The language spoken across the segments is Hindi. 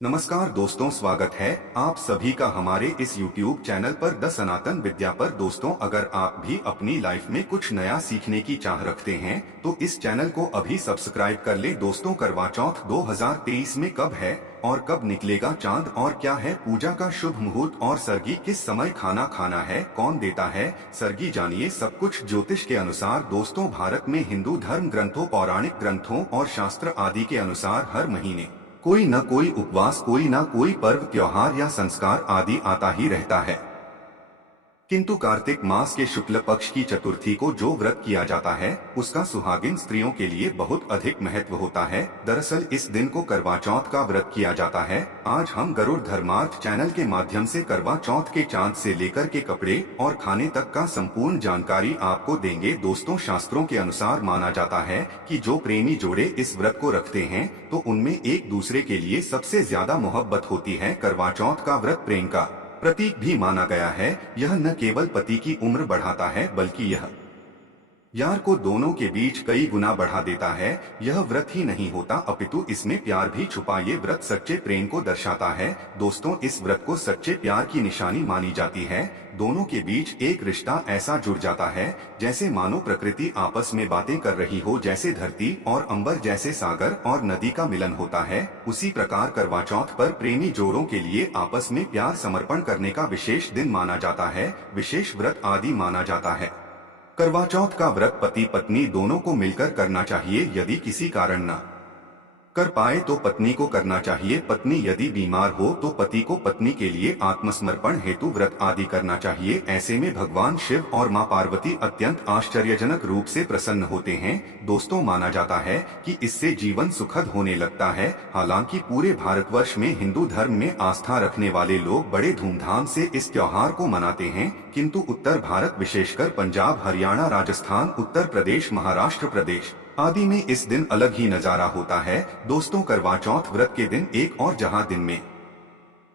नमस्कार दोस्तों, स्वागत है आप सभी का हमारे इस YouTube चैनल पर द सनातन विद्या पर। दोस्तों, अगर आप भी अपनी लाइफ में कुछ नया सीखने की चाह रखते हैं तो इस चैनल को अभी सब्सक्राइब कर ले। दोस्तों, करवा चौथ 2023 में कब है और कब निकलेगा चांद, और क्या है पूजा का शुभ मुहूर्त, और सरगी किस समय खाना खाना है, कौन देता है सरगी, जानिए सब कुछ ज्योतिष के अनुसार। दोस्तों, भारत में हिंदू धर्म ग्रंथों, पौराणिक ग्रंथों और शास्त्र आदि के अनुसार हर महीने कोई न कोई उपवास, कोई न कोई पर्व, त्योहार या संस्कार आदि आता ही रहता है। किंतु कार्तिक मास के शुक्ल पक्ष की चतुर्थी को जो व्रत किया जाता है उसका सुहागिन स्त्रियों के लिए बहुत अधिक महत्व होता है। दरअसल इस दिन को करवा चौथ का व्रत किया जाता है। आज हम गरुड़ धर्मार्थ चैनल के माध्यम से करवा चौथ के चांद से लेकर के कपड़े और खाने तक का संपूर्ण जानकारी आपको देंगे। दोस्तों, शास्त्रों के अनुसार माना जाता है कि जो प्रेमी जोड़े इस व्रत को रखते हैं तो उनमें एक दूसरे के लिए सबसे ज्यादा मोहब्बत होती है। करवा चौथ का व्रत प्रेम का प्रतीक भी माना गया है। यह न केवल पति की उम्र बढ़ाता है बल्कि यह यार को दोनों के बीच कई गुना बढ़ा देता है। यह व्रत ही नहीं होता अपितु इसमें प्यार भी छुपा। ये व्रत सच्चे प्रेम को दर्शाता है। दोस्तों, इस व्रत को सच्चे प्यार की निशानी मानी जाती है। दोनों के बीच एक रिश्ता ऐसा जुड़ जाता है जैसे मानो प्रकृति आपस में बातें कर रही हो, जैसे धरती और अंबर, जैसे सागर और नदी का मिलन होता है। उसी प्रकार करवा चौथ पर प्रेमी जोड़ों के लिए आपस में प्यार समर्पण करने का विशेष दिन माना जाता है, विशेष व्रत आदि माना जाता है। करवा चौथ का व्रत पति पत्नी दोनों को मिलकर करना चाहिए। यदि किसी कारण न कर पाए तो पत्नी को करना चाहिए। पत्नी यदि बीमार हो तो पति को पत्नी के लिए आत्मसमर्पण हेतु व्रत आदि करना चाहिए। ऐसे में भगवान शिव और मां पार्वती अत्यंत आश्चर्यजनक रूप से प्रसन्न होते हैं। दोस्तों, माना जाता है कि इससे जीवन सुखद होने लगता है। हालांकि पूरे भारतवर्ष में हिंदू धर्म में आस्था रखने वाले लोग बड़े धूमधाम से इस त्योहार को मनाते हैं, किंतु उत्तर भारत विशेषकर पंजाब, हरियाणा, राजस्थान, उत्तर प्रदेश, महाराष्ट्र प्रदेश आदि में इस दिन अलग ही नजारा होता है। दोस्तों, करवा चौथ व्रत के दिन एक और जहां दिन में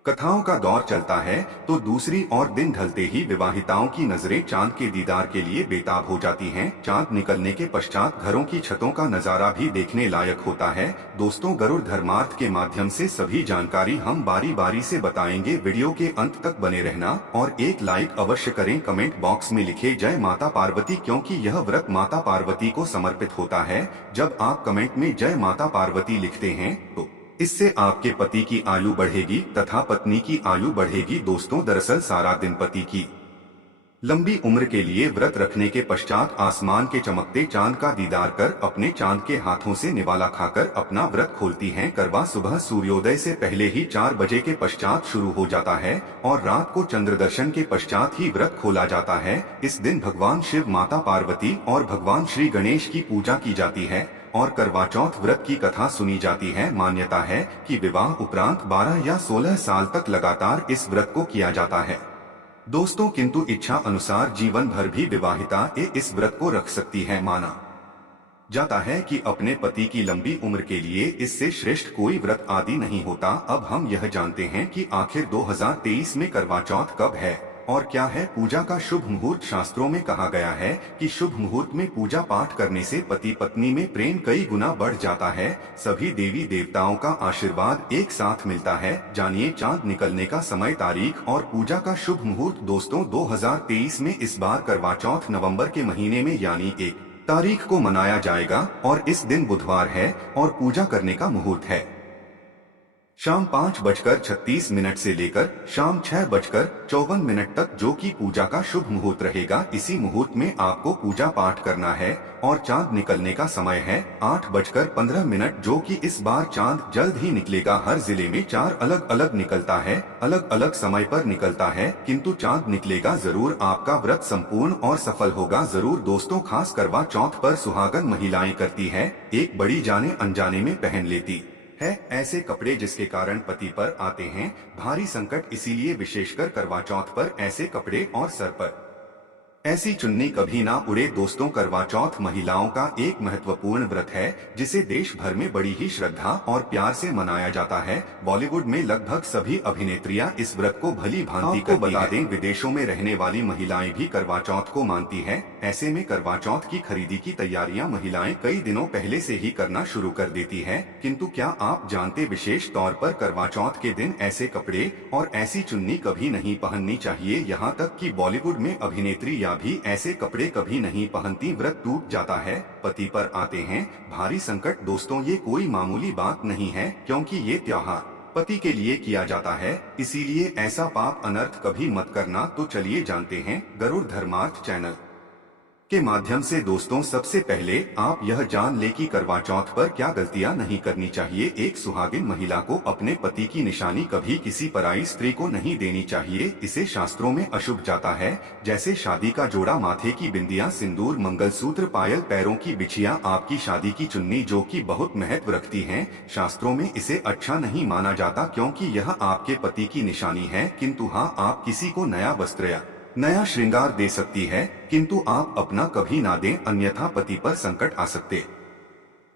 कथाओं का दौर चलता है तो दूसरी ओर दिन ढलते ही विवाहिताओं की नजरें चांद के दीदार के लिए बेताब हो जाती हैं। चांद निकलने के पश्चात घरों की छतों का नजारा भी देखने लायक होता है। दोस्तों, गरुड़ धर्मार्थ के माध्यम से सभी जानकारी हम बारी बारी से बताएंगे। वीडियो के अंत तक बने रहना और एक लाइक अवश्य करें। कमेंट बॉक्स में लिखे जय माता पार्वती, क्योंकि यह व्रत माता पार्वती को समर्पित होता है। जब आप कमेंट में जय माता पार्वती लिखते हैं तो इससे आपके पति की आयु बढ़ेगी तथा पत्नी की आयु बढ़ेगी। दोस्तों, दरअसल सारा दिन पति की लंबी उम्र के लिए व्रत रखने के पश्चात आसमान के चमकते चांद का दीदार कर अपने चांद के हाथों से निवाला खाकर अपना व्रत खोलती हैं। करवा सुबह सूर्योदय से पहले ही 4 बजे के पश्चात शुरू हो जाता है और रात को चंद्र दर्शन के पश्चात ही व्रत खोला जाता है। इस दिन भगवान शिव, माता पार्वती और भगवान श्री गणेश की पूजा की जाती है और करवा चौथ व्रत की कथा सुनी जाती है। मान्यता है कि विवाह उपरांत 12 या 16 साल तक लगातार इस व्रत को किया जाता है। दोस्तों, किंतु इच्छा अनुसार जीवन भर भी विवाहिता इस व्रत को रख सकती है। माना जाता है कि अपने पति की लंबी उम्र के लिए इससे श्रेष्ठ कोई व्रत आदि नहीं होता। अब हम यह जानते हैं कि आखिर 2023 में करवा चौथ कब है और क्या है पूजा का शुभ मुहूर्त। शास्त्रों में कहा गया है कि शुभ मुहूर्त में पूजा पाठ करने से पति पत्नी में प्रेम कई गुना बढ़ जाता है। सभी देवी देवताओं का आशीर्वाद एक साथ मिलता है। जानिए चांद निकलने का समय, तारीख और पूजा का शुभ मुहूर्त। दोस्तों, 2023 में इस बार करवा चौथ नवंबर के महीने में यानी 1 तारीख को मनाया जाएगा और इस दिन बुधवार है और पूजा करने का मुहूर्त है शाम 5:36 से लेकर शाम 6:54 तक, जो कि पूजा का शुभ मुहूर्त रहेगा। इसी मुहूर्त में आपको पूजा पाठ करना है और चांद निकलने का समय है 8:15, जो कि इस बार चांद जल्द ही निकलेगा। हर जिले में 4 अलग अलग निकलता है, अलग अलग समय पर निकलता है, किंतु चांद निकलेगा जरूर। आपका व्रत संपूर्ण और सफल होगा जरूर। दोस्तों, खास करवा चौथ पर सुहागन महिलाएं करती है एक बड़ी जाने अनजाने में पहन लेती है ऐसे कपड़े जिसके कारण पति पर आते हैं भारी संकट। इसीलिए विशेषकर करवा चौथ पर ऐसे कपड़े और सर पर ऐसी चुन्नी कभी ना उड़े। दोस्तों, करवा चौथ महिलाओं का एक महत्वपूर्ण व्रत है जिसे देश भर में बड़ी ही श्रद्धा और प्यार से मनाया जाता है। बॉलीवुड में लगभग सभी अभिनेत्रियां इस व्रत को भली भांति करती हैं। बता दें, विदेशों में रहने वाली महिलाएं भी करवा चौथ को मानती हैं। ऐसे में करवा चौथ की खरीदी की तैयारियां महिलाएं कई दिनों पहले से ही करना शुरू कर देती है। किंतु क्या आप जानते, विशेष तौर पर करवा चौथ के दिन ऐसे कपड़े और ऐसी चुन्नी कभी नहीं पहननी चाहिए। यहाँ तक कि बॉलीवुड में अभिनेत्री भी ऐसे कपड़े कभी नहीं पहनती। व्रत टूट जाता है, पति पर आते हैं भारी संकट। दोस्तों, ये कोई मामूली बात नहीं है, क्योंकि ये त्योहार पति के लिए किया जाता है, इसीलिए ऐसा पाप अनर्थ कभी मत करना। तो चलिए जानते हैं गरुड़ धर्मार्थ चैनल के माध्यम से। दोस्तों, सबसे पहले आप यह जान ले कि करवा चौथ पर क्या गलतियां नहीं करनी चाहिए। एक सुहागिन महिला को अपने पति की निशानी कभी किसी पराई स्त्री को नहीं देनी चाहिए। इसे शास्त्रों में अशुभ जाता है, जैसे शादी का जोड़ा, माथे की बिंदियां, सिंदूर, मंगलसूत्र, पायल, पैरों की बिछिया, आपकी शादी की चुन्नी जो कि बहुत महत्व रखती है। शास्त्रों में इसे अच्छा नहीं माना जाता, क्योंकि यह आपके पति की निशानी है। किंतु हाँ, आप किसी को नया वस्त्र या नया श्रृंगार दे सकती है, किंतु आप अपना कभी ना दें, अन्यथा पति पर संकट आ सकते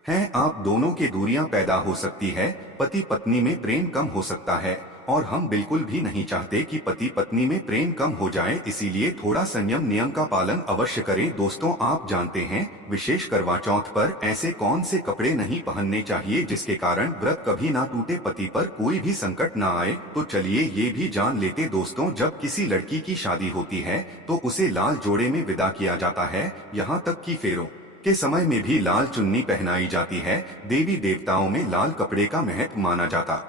हैं। आप दोनों के दूरियां पैदा हो सकती है, पति पत्नी में प्रेम कम हो सकता है, और हम बिल्कुल भी नहीं चाहते कि पति पत्नी में प्रेम कम हो जाए। इसीलिए थोड़ा संयम नियम का पालन अवश्य करें। दोस्तों, आप जानते हैं विशेष करवा चौथ पर ऐसे कौन से कपड़े नहीं पहनने चाहिए जिसके कारण व्रत कभी ना टूटे, पति पर कोई भी संकट ना आए। तो चलिए ये भी जान लेते। दोस्तों, जब किसी लड़की की शादी होती है तो उसे लाल जोड़े में विदा किया जाता है। यहाँ तक कि फेरों के समय में भी लाल चुन्नी पहनाई जाती है। देवी देवताओं में लाल कपड़े का महत्व माना जाता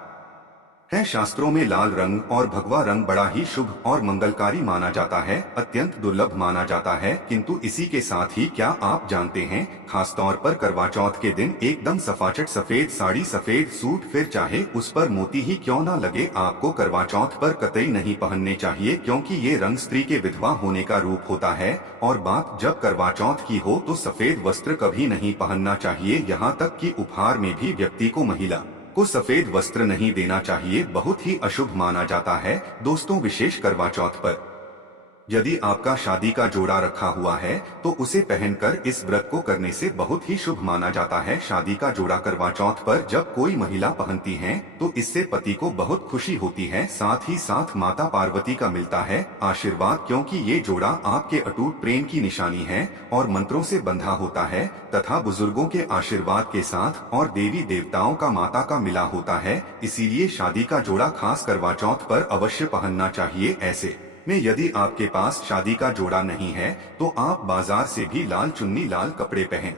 है। शास्त्रों में लाल रंग और भगवा रंग बड़ा ही शुभ और मंगलकारी माना जाता है, अत्यंत दुर्लभ माना जाता है। किंतु इसी के साथ ही क्या आप जानते हैं, खास तौर पर करवा चौथ के दिन एकदम सफाचट सफेद साड़ी, सफेद सूट, फिर चाहे उस पर मोती ही क्यों ना लगे, आपको करवा चौथ पर कतई नहीं पहनने चाहिए, क्योंकि ये रंग स्त्री के विधवा होने का रूप होता है। और बात जब करवा चौथ की हो तो सफेद वस्त्र कभी नहीं पहनना चाहिए। यहाँ तक कि उपहार में भी व्यक्ति को, महिला को सफेद वस्त्र नहीं देना चाहिए, बहुत ही अशुभ माना जाता है। दोस्तों, विशेष करवा चौथ पर यदि आपका शादी का जोड़ा रखा हुआ है तो उसे पहनकर इस व्रत को करने से बहुत ही शुभ माना जाता है। शादी का जोड़ा करवा चौथ पर जब कोई महिला पहनती है तो इससे पति को बहुत खुशी होती है, साथ ही साथ माता पार्वती का मिलता है आशीर्वाद, क्योंकि ये जोड़ा आपके अटूट प्रेम की निशानी है और मंत्रों से बंधा होता है तथा बुजुर्गों के आशीर्वाद के साथ और देवी देवताओं का, माता का मिला होता है। इसीलिए शादी का जोड़ा खास करवा चौथ पर अवश्य पहनना चाहिए। ऐसे में यदि आपके पास शादी का जोड़ा नहीं है तो आप बाजार से भी लाल चुन्नी, लाल कपड़े पहन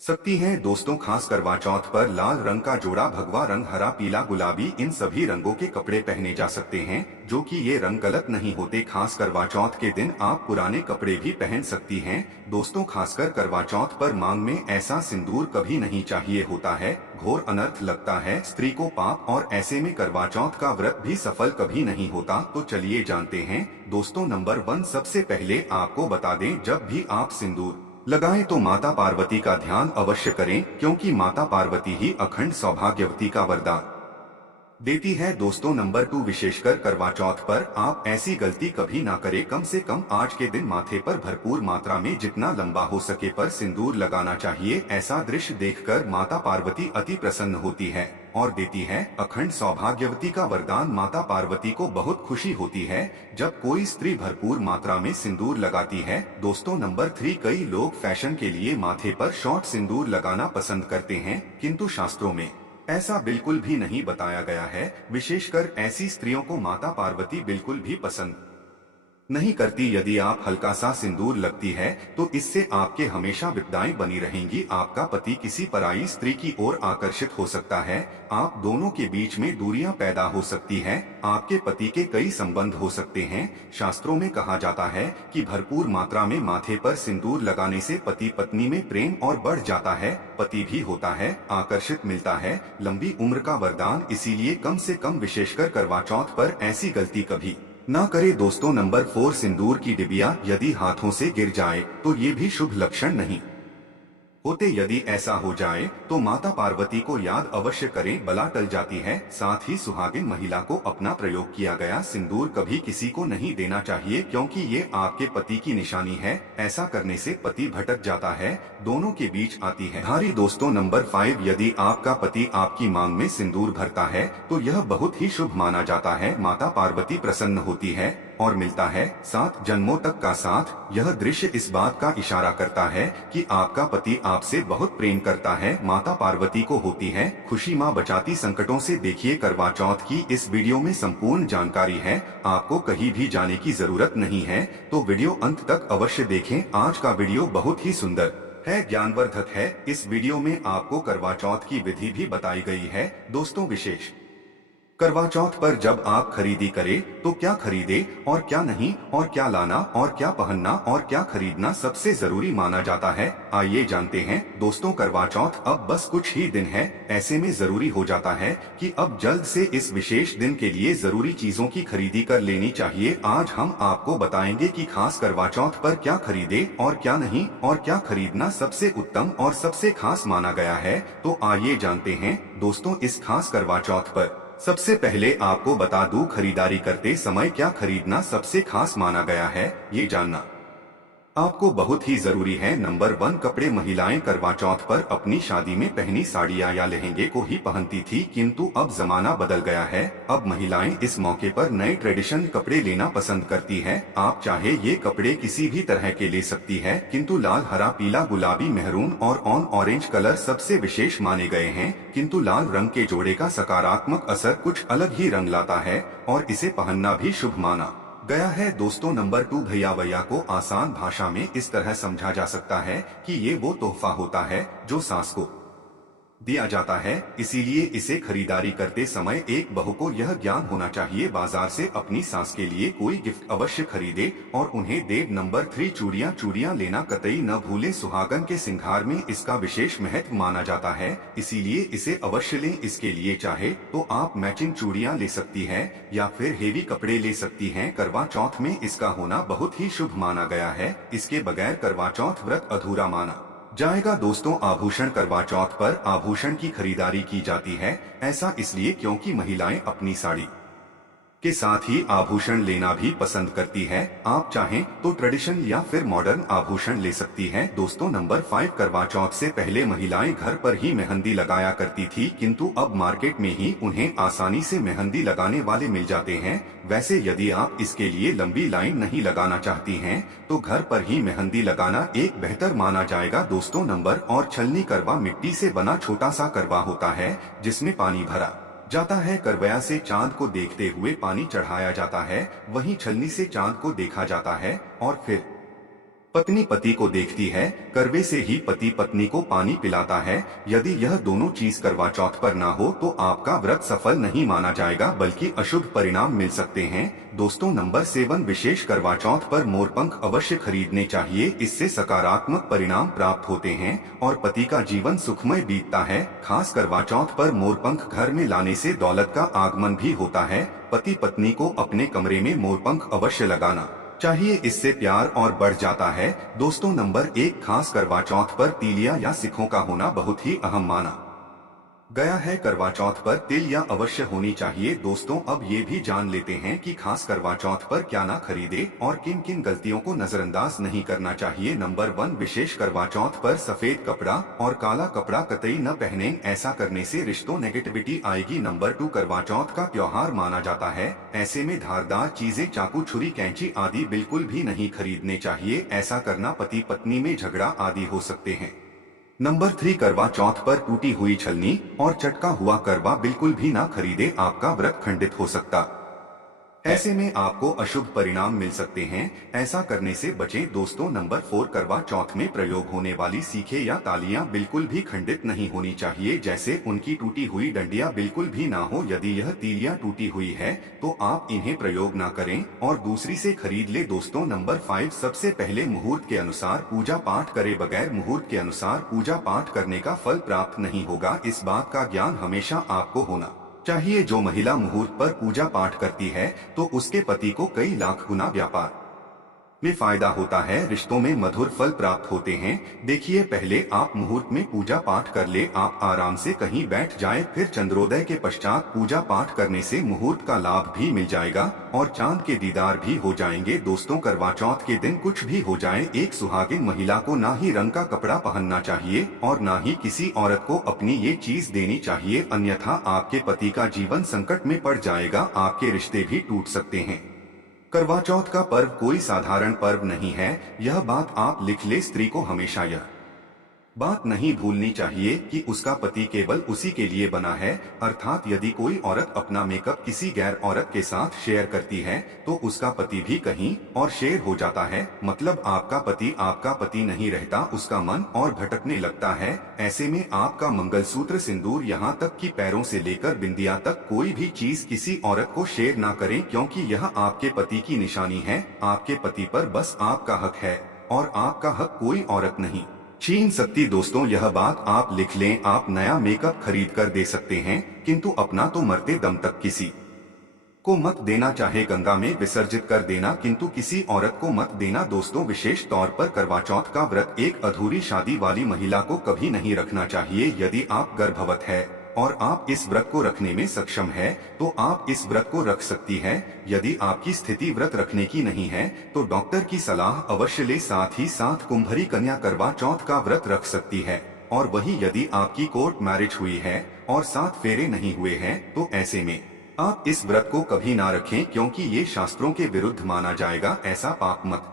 सकती हैं। दोस्तों, खास करवा चौथ पर लाल रंग का जोड़ा, भगवा रंग, हरा, पीला, गुलाबी, इन सभी रंगों के कपड़े पहने जा सकते हैं, जो कि ये रंग गलत नहीं होते। खास करवा चौथ के दिन आप पुराने कपड़े भी पहन सकती हैं। दोस्तों, खासकर करवा चौथ पर मांग में ऐसा सिंदूर कभी नहीं चाहिए होता है, घोर अनर्थ लगता है स्त्री को पाप, और ऐसे में करवा चौथ का व्रत भी सफल कभी नहीं होता। तो चलिए जानते हैं। दोस्तों, नंबर 1, सबसे पहले आपको बता दें, जब भी आप सिंदूर लगाएं तो माता पार्वती का ध्यान अवश्य करें, क्योंकि माता पार्वती ही अखंड सौभाग्यवती का वरदान देती है। दोस्तों, नंबर 2, विशेषकर करवा चौथ पर आप ऐसी गलती कभी ना करें। कम से कम आज के दिन माथे पर भरपूर मात्रा में जितना लंबा हो सके पर सिंदूर लगाना चाहिए। ऐसा दृश्य देखकर माता पार्वती अति प्रसन्न होती है और देती है अखंड सौभाग्यवती का वरदान। माता पार्वती को बहुत खुशी होती है जब कोई स्त्री भरपूर मात्रा में सिंदूर लगाती है। दोस्तों, नंबर 3, कई लोग फैशन के लिए माथे पर शॉर्ट सिंदूर लगाना पसंद करते हैं, किंतु शास्त्रों में ऐसा बिल्कुल भी नहीं बताया गया है। विशेषकर ऐसी स्त्रियों को माता पार्वती बिल्कुल भी पसंद नहीं करती। यदि आप हल्का सा सिंदूर लगती है तो इससे आपके हमेशा विपदाएं बनी रहेंगी। आपका पति किसी पराई स्त्री की ओर आकर्षित हो सकता है, आप दोनों के बीच में दूरियां पैदा हो सकती हैं, आपके पति के कई संबंध हो सकते हैं। शास्त्रों में कहा जाता है कि भरपूर मात्रा में माथे पर सिंदूर लगाने से पति पत्नी में प्रेम और बढ़ जाता है, पति भी होता है आकर्षित, मिलता है लंबी उम्र का वरदान। इसीलिए कम से कम विशेषकर करवा चौथ पर ऐसी गलती कभी ना करे। दोस्तों, नंबर 4, सिंदूर की डिबिया यदि हाथों से गिर जाए तो ये भी शुभ लक्षण नहीं होते यदि ऐसा हो जाए तो माता पार्वती को याद अवश्य करें, बला टल जाती है। साथ ही सुहागिन महिला को अपना प्रयोग किया गया सिंदूर कभी किसी को नहीं देना चाहिए, क्योंकि ये आपके पति की निशानी है। ऐसा करने से पति भटक जाता है, दोनों के बीच आती है धारी। दोस्तों नंबर 5, यदि आपका पति आपकी मांग में सिंदूर भरता है तो यह बहुत ही शुभ माना जाता है। माता पार्वती प्रसन्न होती है और मिलता है 7 जन्मों तक का साथ। यह दृश्य इस बात का इशारा करता है कि आपका पति आपसे बहुत प्रेम करता है। माता पार्वती को होती है खुशी, माँ बचाती संकटों से। देखिए करवा चौथ की इस वीडियो में संपूर्ण जानकारी है, आपको कहीं भी जाने की जरूरत नहीं है, तो वीडियो अंत तक अवश्य देखें। आज का वीडियो बहुत ही सुंदर है, ज्ञानवर्धक है। इस वीडियो में आपको करवा चौथ की विधि भी बताई गई है। दोस्तों विशेष करवा चौथ पर जब आप खरीदी करें तो क्या खरीदे और क्या नहीं, और क्या लाना और क्या पहनना और क्या खरीदना सबसे जरूरी माना जाता है, आइए जानते हैं। दोस्तों करवा चौथ अब बस कुछ ही दिन है, ऐसे में जरूरी हो जाता है कि अब जल्द से इस विशेष दिन के लिए जरूरी चीजों की खरीदी कर लेनी चाहिए। आज हम आपको बताएंगे कि खास करवा चौथ पर क्या खरीदे और क्या नहीं, और क्या खरीदना सबसे उत्तम और सबसे खास माना गया है। तो आइए जानते हैं। दोस्तों इस खास करवा चौथ पर सबसे पहले आपको बता दूं, खरीदारी करते समय क्या खरीदना सबसे खास माना गया है, ये जानना आपको बहुत ही जरूरी है। नंबर 1, कपड़े। महिलाएं करवा चौथ पर अपनी शादी में पहनी साड़ियां या लहंगे को ही पहनती थी, किंतु अब जमाना बदल गया है। अब महिलाएं इस मौके पर नए ट्रेडिशन कपड़े लेना पसंद करती है। आप चाहे ये कपड़े किसी भी तरह के ले सकती है, किंतु लाल, हरा, पीला, गुलाबी, मेहरून और ऑरेंज कलर सबसे विशेष माने गए हैं। किंतु लाल रंग के जोड़े का सकारात्मक असर कुछ अलग ही रंग लाता है और इसे पहनना भी शुभ माना गया है। दोस्तों नंबर 2, भैया वैया को आसान भाषा में इस तरह समझा जा सकता है कि ये वो तोहफा होता है जो सास को दिया जाता है, इसीलिए इसे खरीदारी करते समय एक बहू को यह ज्ञान होना चाहिए बाजार से अपनी सास के लिए कोई गिफ्ट अवश्य खरीदे और उन्हें दे। नंबर 3, चूड़ियां लेना कतई न भूले, सुहागन के श्रृंगार में इसका विशेष महत्व माना जाता है, इसीलिए इसे अवश्य लें। इसके लिए चाहे तो आप मैचिंग चूड़ियां ले सकती है या फिर हेवी कपड़े ले सकती हैं। करवा चौथ में इसका होना बहुत ही शुभ माना गया है, इसके बगैर करवा चौथ व्रत अधूरा माना जाएगा। दोस्तों आभूषण। करवा चौथ पर आभूषण की खरीदारी की जाती है, ऐसा इसलिए क्योंकि महिलाएं अपनी साड़ी के साथ ही आभूषण लेना भी पसंद करती है। आप चाहें तो ट्रेडिशन या फिर मॉडर्न आभूषण ले सकती हैं। दोस्तों नंबर 5, करवा चौथ से पहले महिलाएं घर पर ही मेहंदी लगाया करती थी, किंतु अब मार्केट में ही उन्हें आसानी से मेहंदी लगाने वाले मिल जाते हैं। वैसे यदि आप इसके लिए लंबी लाइन नहीं लगाना चाहती हैं तो घर पर ही मेहंदी लगाना एक बेहतर माना जाएगा। दोस्तों नंबर और छलनी। करवा मिट्टी से बना छोटा सा करवा होता है जिसमें पानी भरा जाता है। करवया से चांद को देखते हुए पानी चढ़ाया जाता है, वहीं छलनी से चांद को देखा जाता है और फिर पत्नी पति को देखती है। करवे से ही पति पत्नी को पानी पिलाता है। यदि यह दोनों चीज करवा चौथ पर ना हो तो आपका व्रत सफल नहीं माना जाएगा, बल्कि अशुभ परिणाम मिल सकते हैं। दोस्तों नंबर 7, विशेष करवा चौथ पर मोरपंख अवश्य खरीदने चाहिए, इससे सकारात्मक परिणाम प्राप्त होते हैं और पति का जीवन सुखमय बीतता है। खास करवा चौथ पर मोरपंख घर में लाने से दौलत का आगमन भी होता है। पति पत्नी को अपने कमरे में मोरपंख अवश्य लगाना चाहिए, इससे प्यार और बढ़ जाता है। दोस्तों नंबर 1, खास करवा चौथ पर तीलियां या सिक्कों का होना बहुत ही अहम माना गया है। करवा चौथ पर तिलियां अवश्य होनी चाहिए। दोस्तों अब ये भी जान लेते हैं कि खास करवा चौथ पर क्या ना खरीदे और किन किन गलतियों को नजरअंदाज नहीं करना चाहिए। नंबर 1, विशेष करवा चौथ पर सफेद कपड़ा और काला कपड़ा कतई न पहने, ऐसा करने से रिश्तों नेगेटिविटी आएगी। नंबर 2, करवा चौथ का त्योहार माना जाता है, ऐसे में धारदार चीजें चाकू, छुरी, कैंची आदि बिल्कुल भी नहीं खरीदने चाहिए, ऐसा करना पति पत्नी में झगड़ा आदि हो सकते हैं। नंबर 3, करवा चौथ पर टूटी हुई छलनी और चटका हुआ करवा बिल्कुल भी ना खरीदे, आपका व्रत खंडित हो सकता ऐसे में आपको अशुभ परिणाम मिल सकते हैं, ऐसा करने से बचें। दोस्तों नंबर 4, करवा चौथ में प्रयोग होने वाली सीखे या तालियां बिल्कुल भी खंडित नहीं होनी चाहिए, जैसे उनकी टूटी हुई डंडियां बिल्कुल भी ना हो। यदि यह तीलियां टूटी हुई है तो आप इन्हें प्रयोग ना करें और दूसरी से खरीद ले। दोस्तों नंबर 5, सबसे पहले मुहूर्त के अनुसार पूजा पाठ करे, बगैर मुहूर्त के अनुसार पूजा पाठ करने का फल प्राप्त नहीं होगा। इस बात का ज्ञान हमेशा आपको होना चाहिए। जो महिला मुहूर्त पर पूजा पाठ करती है तो उसके पति को कई लाख गुना व्यापार में फायदा होता है, रिश्तों में मधुर फल प्राप्त होते हैं। देखिए, पहले आप मुहूर्त में पूजा पाठ कर ले, आप आराम से कहीं बैठ जाए, फिर चंद्रोदय के पश्चात पूजा पाठ करने से मुहूर्त का लाभ भी मिल जाएगा और चांद के दीदार भी हो जाएंगे। दोस्तों, करवा चौथ के दिन कुछ भी हो जाए, एक सुहागिन महिला को ना ही रंग का कपड़ा पहनना चाहिए और ना ही किसी औरत को अपनी ये चीज देनी चाहिए, अन्यथा आपके पति का जीवन संकट में पड़ जाएगा, आपके रिश्ते भी टूट सकते हैं। करवा चौथ का पर्व कोई साधारण पर्व नहीं है, यह बात आप लिख ले। स्त्री को हमेशा यह बात नहीं भूलनी चाहिए कि उसका पति केवल उसी के लिए बना है, अर्थात यदि कोई औरत अपना मेकअप किसी गैर औरत के साथ शेयर करती है तो उसका पति भी कहीं और शेयर हो जाता है, मतलब आपका पति नहीं रहता, उसका मन और भटकने लगता है। ऐसे में आपका मंगलसूत्र, सिंदूर, यहाँ तक कि पैरों से लेकर बिंदिया तक कोई भी चीज किसी औरत को शेयर ना करें, क्योंकि यह आपके पति की निशानी है। आपके पति पर बस आपका हक है और आपका हक कोई औरत नहीं छीन सकती। दोस्तों, यह बात आप लिख लें। आप नया मेकअप खरीद कर दे सकते हैं, किंतु अपना तो मरते दम तक किसी को मत देना, चाहे गंगा में विसर्जित कर देना, किंतु किसी औरत को मत देना। दोस्तों, विशेष तौर पर करवा चौथ का व्रत एक अधूरी शादी वाली महिला को कभी नहीं रखना चाहिए। यदि आप गर्भवत है और आप इस व्रत को रखने में सक्षम है तो आप इस व्रत को रख सकती है। यदि आपकी स्थिति व्रत रखने की नहीं है तो डॉक्टर की सलाह अवश्य ले। साथ ही साथ कुंभरी कन्या करवा चौथ का व्रत रख सकती है। और वही यदि आपकी कोर्ट मैरिज हुई है और 7 फेरे नहीं हुए हैं तो ऐसे में आप इस व्रत को कभी ना रखें, क्योंकि ये शास्त्रों के विरुद्ध माना जाएगा। ऐसा पाप मत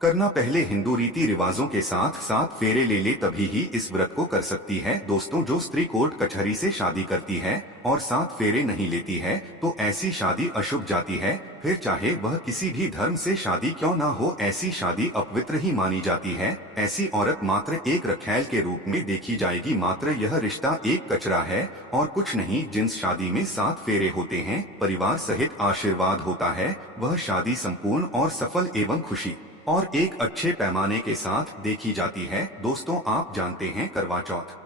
करना। पहले हिंदू रीति रिवाजों के साथ 7 फेरे ले तभी ही इस व्रत को कर सकती है। दोस्तों, जो स्त्री कोर्ट कचहरी से शादी करती है और 7 फेरे नहीं लेती है तो ऐसी शादी अशुभ जाती है, फिर चाहे वह किसी भी धर्म से शादी क्यों ना हो, ऐसी शादी अपवित्र ही मानी जाती है। ऐसी औरत मात्र एक रखैल के रूप में देखी जाएगी। मात्र यह रिश्ता एक कचरा है और कुछ नहीं। जिस शादी में 7 फेरे होते हैं, परिवार सहित आशीर्वाद होता है, वह शादी संपूर्ण और सफल एवं खुशी और एक अच्छे पैमाने के साथ देखी जाती है। दोस्तों, आप जानते हैं करवा चौथ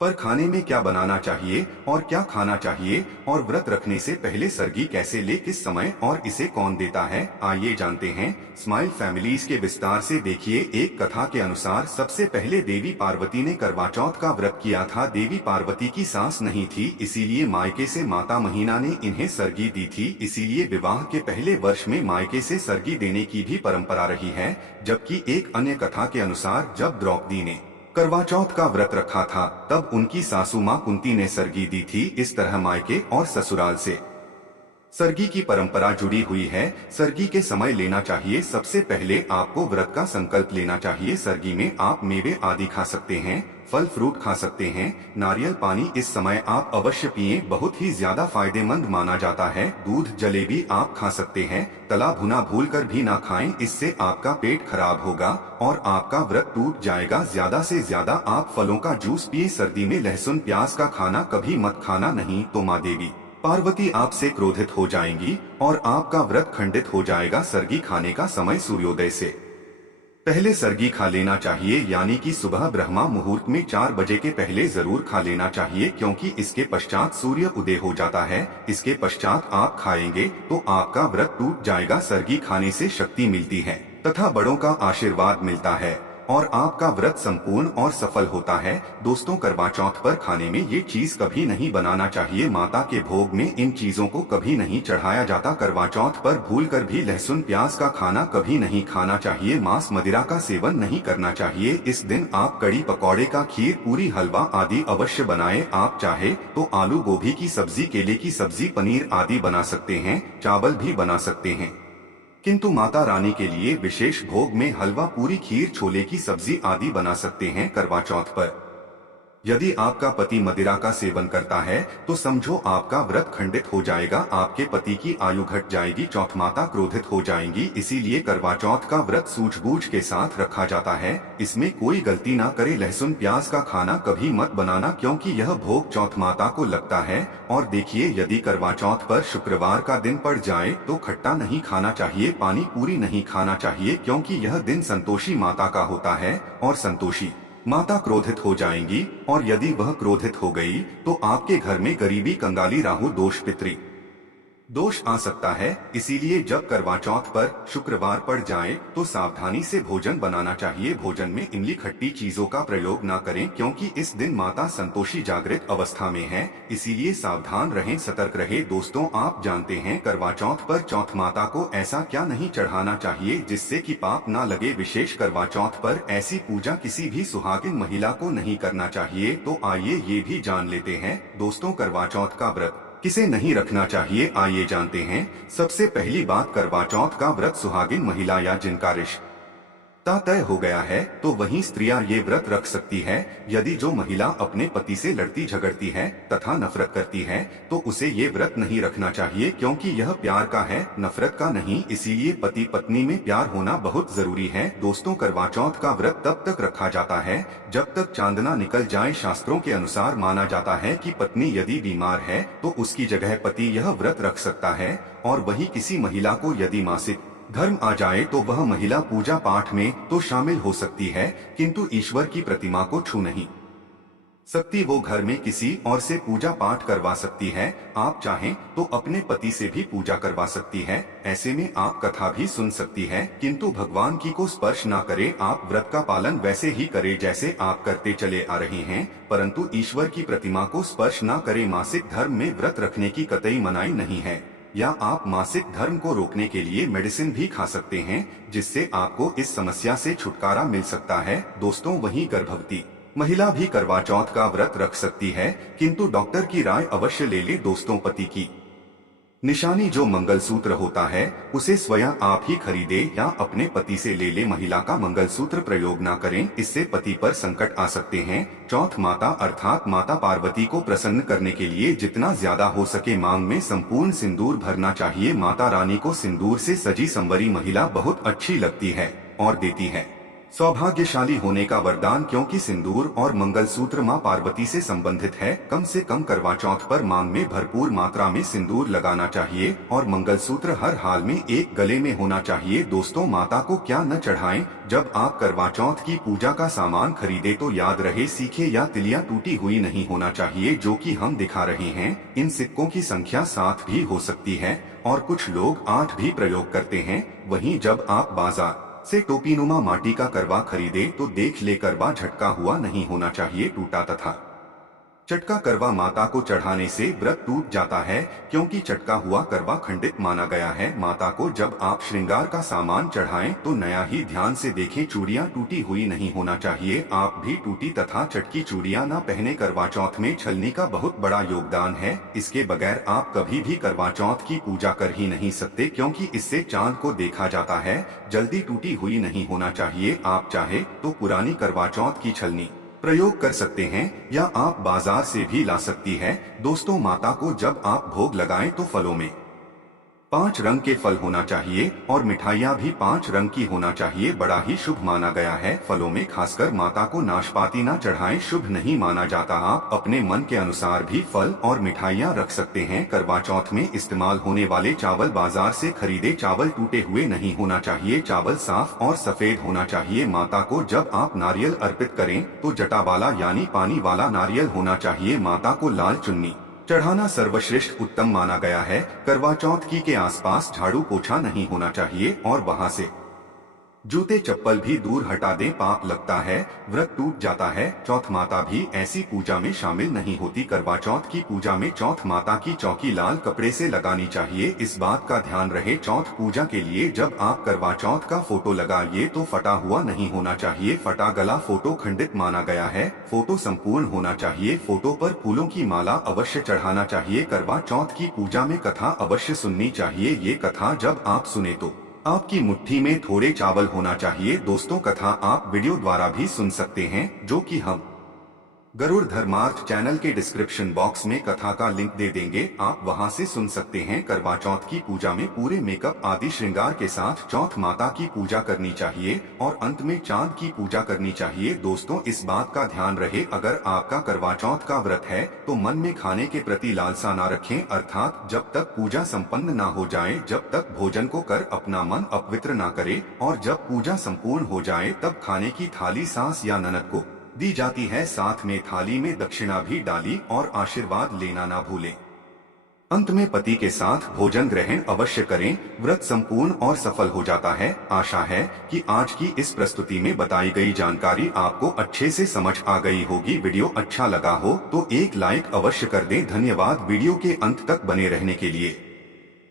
पर खाने में क्या बनाना चाहिए और क्या खाना चाहिए, और व्रत रखने से पहले सरगी कैसे ले, किस समय, और इसे कौन देता है, आइए जानते हैं। स्माइल फैमिलीज के विस्तार से देखिए। एक कथा के अनुसार सबसे पहले देवी पार्वती ने करवा चौथ का व्रत किया था। देवी पार्वती की सास नहीं थी, इसीलिए मायके से माता महीना ने इन्हें सरगी दी थी। इसीलिए विवाह के पहले वर्ष में मायके से सरगी देने की भी परंपरा रही है। जबकि एक अन्य कथा के अनुसार जब द्रौपदी ने करवा चौथ का व्रत रखा था तब उनकी सासू माँ कुंती ने सरगी दी थी। इस तरह मायके और ससुराल से सरगी की परंपरा जुड़ी हुई है। सरगी के समय लेना चाहिए। सबसे पहले आपको व्रत का संकल्प लेना चाहिए। सरगी में आप मेवे आदि खा सकते हैं, फल फ्रूट खा सकते हैं, नारियल पानी इस समय आप अवश्य पिएं, बहुत ही ज्यादा फायदेमंद माना जाता है। दूध, जलेबी आप खा सकते हैं, तला भुना भूलकर भी ना खाएं, इससे आपका पेट खराब होगा और आपका व्रत टूट जाएगा। ज्यादा से ज्यादा आप फलों का जूस पिए। सर्दी में लहसुन प्याज का खाना कभी मत खाना, नहीं तो माँ देवी पार्वती आपसे क्रोधित हो जाएंगी और आपका व्रत खंडित हो जाएगा। सरगी खाने का समय सूर्योदय से पहले सरगी खा लेना चाहिए, यानी कि सुबह ब्रह्मा मुहूर्त में 4 बजे के पहले जरूर खा लेना चाहिए, क्योंकि इसके पश्चात सूर्य उदय हो जाता है। इसके पश्चात आप खाएंगे तो आपका व्रत टूट जाएगा। सरगी खाने से शक्ति मिलती है तथा बड़ों का आशीर्वाद मिलता है और आपका व्रत संपूर्ण और सफल होता है। दोस्तों, करवा चौथ पर खाने में ये चीज कभी नहीं बनाना चाहिए। माता के भोग में इन चीजों को कभी नहीं चढ़ाया जाता। करवा चौथ पर भूलकर भी लहसुन प्याज का खाना कभी नहीं खाना चाहिए। मांस मदिरा का सेवन नहीं करना चाहिए। इस दिन आप कड़ी पकौड़े का खीर, पूरी, हलवा आदि अवश्य बनाएं। आप चाहे तो आलू गोभी की सब्जी, केले की सब्जी, पनीर आदि बना सकते हैं, चावल भी बना सकते हैं, किंतु माता रानी के लिए विशेष भोग में हलवा, पूरी, खीर, छोले की सब्जी आदि बना सकते हैं। करवा चौथ पर यदि आपका पति मदिरा का सेवन करता है तो समझो आपका व्रत खंडित हो जाएगा, आपके पति की आयु घट जाएगी, चौथ माता क्रोधित हो जाएंगी। इसीलिए करवा चौथ का व्रत सूझबूझ के साथ रखा जाता है। इसमें कोई गलती ना करे। लहसुन प्याज का खाना कभी मत बनाना, क्योंकि यह भोग चौथ माता को लगता है। और देखिए, यदि करवा चौथ पर शुक्रवार का दिन पड़ जाए तो खट्टा नहीं खाना चाहिए, पानी पूरी नहीं खाना चाहिए, क्योंकि यह दिन संतोषी माता का होता है और संतोषी माता क्रोधित हो जाएंगी। और यदि वह क्रोधित हो गई तो आपके घर में गरीबी, कंगाली, राहु दोष, पितृ दोष आ सकता है। इसीलिए जब करवा चौथ पर शुक्रवार पड़ जाए तो सावधानी से भोजन बनाना चाहिए। भोजन में इमली खट्टी चीजों का प्रयोग न करें, क्योंकि इस दिन माता संतोषी जागृत अवस्था में है। इसीलिए सावधान रहें, सतर्क रहे। दोस्तों, आप जानते हैं करवा चौथ पर चौथ माता को ऐसा क्या नहीं चढ़ाना चाहिए जिससे कि पाप न लगे। विशेष करवा चौथ पर ऐसी पूजा किसी भी सुहागिन महिला को नहीं करना चाहिए। तो आइए ये भी जान लेते हैं दोस्तों, करवा चौथ का व्रत किसे नहीं रखना चाहिए, आइए जानते हैं। सबसे पहली बात, करवा चौथ का व्रत सुहागिन महिला या जिनका रिश्ता तय हो गया है तो वही स्त्रियां ये व्रत रख सकती है। यदि जो महिला अपने पति से लड़ती झगड़ती है तथा नफरत करती है तो उसे ये व्रत नहीं रखना चाहिए, क्योंकि यह प्यार का है, नफरत का नहीं। इसीलिए पति पत्नी में प्यार होना बहुत जरूरी है। दोस्तों, करवा चौथ का व्रत तब तक रखा जाता है जब तक चांदना निकल जाए। शास्त्रों के अनुसार माना जाता है कि पत्नी यदि बीमार है तो उसकी जगह पति यह व्रत रख सकता है, और वही किसी महिला को यदि मासिक धर्म आ जाए तो वह महिला पूजा पाठ में तो शामिल हो सकती है, किंतु ईश्वर की प्रतिमा को छू नहीं सकती। वो घर में किसी और से पूजा पाठ करवा सकती है। आप चाहें तो अपने पति से भी पूजा करवा सकती है। ऐसे में आप कथा भी सुन सकती है, किंतु भगवान की को स्पर्श ना करे। आप व्रत का पालन वैसे ही करे जैसे आप करते चले आ रहे हैं, परंतु ईश्वर की प्रतिमा को स्पर्श ना करे। मासिक धर्म में व्रत रखने की कतई मनाही नहीं है, या आप मासिक धर्म को रोकने के लिए मेडिसिन भी खा सकते हैं, जिससे आपको इस समस्या से छुटकारा मिल सकता है। दोस्तों, वहीं गर्भवती महिला भी करवा चौथ का व्रत रख सकती है, किंतु डॉक्टर की राय अवश्य ले ले। दोस्तों, पति की निशानी जो मंगलसूत्र होता है उसे स्वयं आप ही खरीदे या अपने पति से ले ले। महिला का मंगलसूत्र प्रयोग ना करें, इससे पति पर संकट आ सकते हैं। चौथ माता अर्थात माता पार्वती को प्रसन्न करने के लिए जितना ज्यादा हो सके मांग में संपूर्ण सिंदूर भरना चाहिए। माता रानी को सिंदूर से सजी संवरी महिला बहुत अच्छी लगती है और देती है सौभाग्यशाली होने का वरदान, क्योंकि सिंदूर और मंगलसूत्र मां पार्वती से संबंधित है। कम से कम करवा चौथ पर मांग में भरपूर मात्रा में सिंदूर लगाना चाहिए और मंगलसूत्र हर हाल में एक गले में होना चाहिए। दोस्तों, माता को क्या न चढ़ाएं। जब आप करवा चौथ की पूजा का सामान खरीदे तो याद रहे सीखे या तिलियां टूटी हुई नहीं होना चाहिए, जो कि हम दिखा रहे हैं। इन सिक्कों की संख्या 7 भी हो सकती है और कुछ लोग 8 भी प्रयोग करते हैं। वहीं जब आप बाजार से टोपीनुमा माटी का करवा खरीदे तो देख ले करवा झटका हुआ नहीं होना चाहिए। टूटा तथा चटका करवा माता को चढ़ाने से व्रत टूट जाता है, क्योंकि चटका हुआ करवा खंडित माना गया है। माता को जब आप श्रृंगार का सामान चढ़ाएं तो नया ही ध्यान से देखें, चूड़ियां टूटी हुई नहीं होना चाहिए। आप भी टूटी तथा चटकी चूड़ियां न पहने। करवा चौथ में छलनी का बहुत बड़ा योगदान है। इसके बगैर आप कभी भी करवा चौथ की पूजा कर ही नहीं सकते, क्योंकि इससे चांद को देखा जाता है। जल्दी टूटी हुई नहीं होना चाहिए। आप चाहे तो पुरानी करवा चौथ की छलनी प्रयोग कर सकते हैं या आप बाजार से भी ला सकती है। दोस्तों, माता को जब आप भोग लगाएं तो फलों में 5 रंग के फल होना चाहिए और मिठाइयाँ भी 5 रंग की होना चाहिए। बड़ा ही शुभ माना गया है। फलों में खासकर माता को नाशपाती ना चढ़ाएं, शुभ नहीं माना जाता। आप अपने मन के अनुसार भी फल और मिठाइयाँ रख सकते हैं। करवा चौथ में इस्तेमाल होने वाले चावल बाजार से खरीदे चावल टूटे हुए नहीं होना चाहिए। चावल साफ और सफेद होना चाहिए। माता को जब आप नारियल अर्पित करें तो जटा वाला यानी पानी वाला नारियल होना चाहिए। माता को लाल चुन्नी चढ़ाना सर्वश्रेष्ठ उत्तम माना गया है। करवा चौथ की के आसपास झाड़ू पोछा नहीं होना चाहिए और वहां से जूते चप्पल भी दूर हटा दें, पाप लगता है, व्रत टूट जाता है। चौथ माता भी ऐसी पूजा में शामिल नहीं होती। करवा चौथ की पूजा में चौथ माता की चौकी लाल कपड़े से लगानी चाहिए। इस बात का ध्यान रहे, चौथ पूजा के लिए जब आप करवा चौथ का फोटो लगाइए तो फटा हुआ नहीं होना चाहिए। फटा गला फोटो खंडित माना गया है। फोटो संपूर्ण होना चाहिए। फोटो पर फूलों की माला अवश्य चढ़ाना चाहिए। करवा चौथ की पूजा में कथा अवश्य सुननी चाहिए। ये कथा जब आप सुने तो आपकी मुट्ठी में थोड़े चावल होना चाहिए। दोस्तों, कथा आप वीडियो द्वारा भी सुन सकते हैं, जो कि हम गरुड़ धर्मार्थ चैनल के डिस्क्रिप्शन बॉक्स में कथा का लिंक दे देंगे, आप वहां से सुन सकते हैं। करवा चौथ की पूजा में पूरे मेकअप आदि श्रृंगार के साथ चौथ माता की पूजा करनी चाहिए और अंत में चांद की पूजा करनी चाहिए। दोस्तों, इस बात का ध्यान रहे, अगर आपका करवा चौथ का व्रत है तो मन में खाने के प्रति लालसा ना रखें, अर्थात जब तक पूजा संपन्न ना हो जाए जब तक भोजन को कर अपना मन अपवित्र ना करे, और जब पूजा संपूर्ण हो जाए तब खाने की थाली सास या ननद को दी जाती है। साथ में थाली में दक्षिणा भी डाली और आशीर्वाद लेना ना भूलें। अंत में पति के साथ भोजन ग्रहण अवश्य करें। व्रत संपूर्ण और सफल हो जाता है। आशा है कि आज की इस प्रस्तुति में बताई गई जानकारी आपको अच्छे से समझ आ गई होगी। वीडियो अच्छा लगा हो तो एक लाइक अवश्य कर दें। धन्यवाद वीडियो के अंत तक बने रहने के लिए।